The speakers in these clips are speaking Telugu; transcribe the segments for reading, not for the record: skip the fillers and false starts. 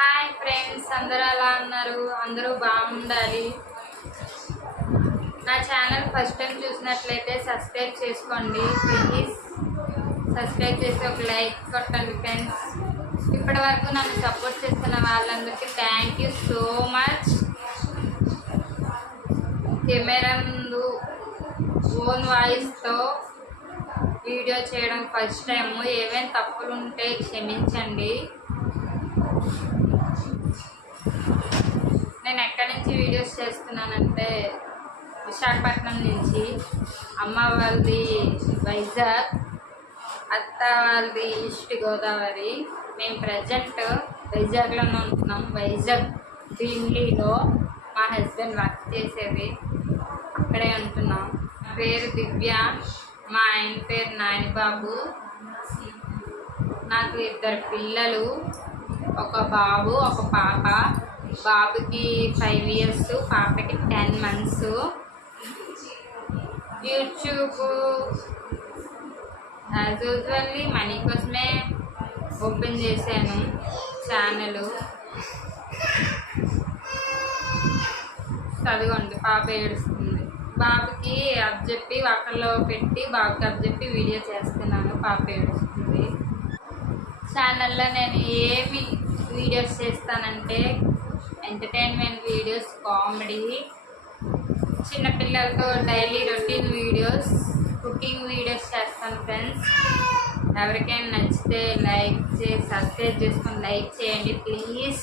హాయ్ ఫ్రెండ్స్, అందరూ ఎలా ఉన్నారు? అందరూ బాగుండాలి. నా ఛానల్ ఫస్ట్ టైం చూసినట్లయితే సబ్స్క్రైబ్ చేసుకోండి ప్లీజ్. సబ్స్క్రైబ్ చేసి ఒక లైక్ కొట్టండి ఫ్రెండ్స్. ఇప్పటి వరకు నన్ను సపోర్ట్ చేస్తున్న వాళ్ళందరికీ thank you so much. Camera ముందు ఓన్ వాయిస్తో వీడియో చేయడం ఫస్ట్ టైము. ఏవైనా తప్పులు ఉంటే క్షమించండి. నేను ఎక్కడి నుంచి వీడియోస్ చేస్తున్నానంటే విశాఖపట్నం నుంచి. అమ్మ వాళ్ళది వైజాగ్, అత్త వాళ్ళది ఈస్ట్ గోదావరి. మేము ప్రజెంట్ వైజాగ్లోనే ఉంటున్నాం. వైజాగ్ ఢిల్లీలో మా హస్బెండ్ వర్క్ చేసేది, అక్కడే ఉంటున్నాం. నా పేరు దివ్య, మా ఆయన పేరు నానిబాబు. నాకు 2 పిల్లలు, ఒక బాబు ఒక పాప. బాబుకి 5 years, పాపకి 10 months. YouTube as usually money కోసమే ఓపెన్ చేశాను ఛానల్. చదవండి, పాప ఏడుస్తుంది. బాబుకి అప్పచెప్పి వాకర్లో పెట్టి బాబుకి అప్పచెప్పి వీడియో చేస్తున్నాను. పాప ఏడుస్తుంది. ఛానల్లో నేను ఏమి వీడియోస్ చేస్తానంటే ఎంటర్టైన్మెంట్ వీడియోస్, కామెడీ, చిన్నపిల్లలతో daily routine videos, cooking videos చేస్తాను ఫ్రెండ్స్. ఎవరికైనా నచ్చితే లైక్ చేసి సబ్స్క్రైబ్ చేసుకొని లైక్ చేయండి please.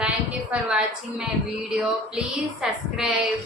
Thank you for watching my video. Please subscribe.